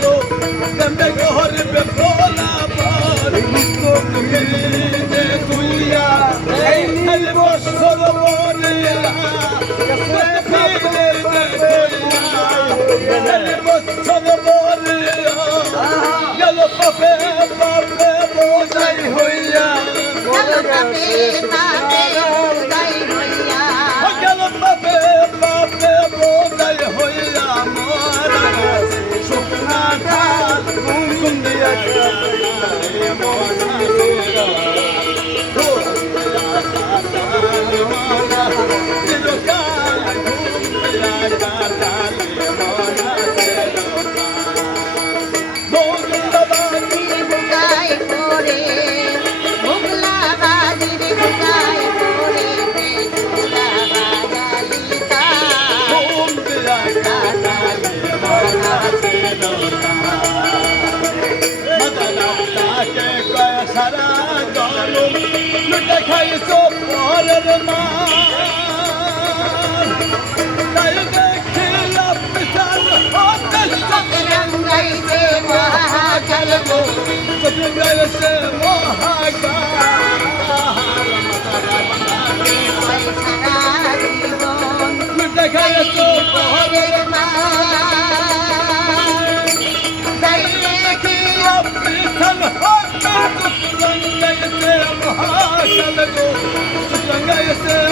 গো কেমনে গহরবে ভোলা পার তোকে যে তুইয়া এই বছর বলে বছর বলে গেল পাপে পাপে বোঝাই হইয়া গেল পাপে পাপে বোঝাই হইয়া মারা শুকনা ঢাল ঘুম দিয়া সারা গলম লুটে খাইছো পরের মা তাই দেখিলাম বিশাল হোটেল চক্রাঙ্গাইছে মহাকাল গো চক্রাঙ্গাইছে মহাকাল লুটে খাইছো পরের মা তাই দেখিলাম বিশাল হোটেল Ganga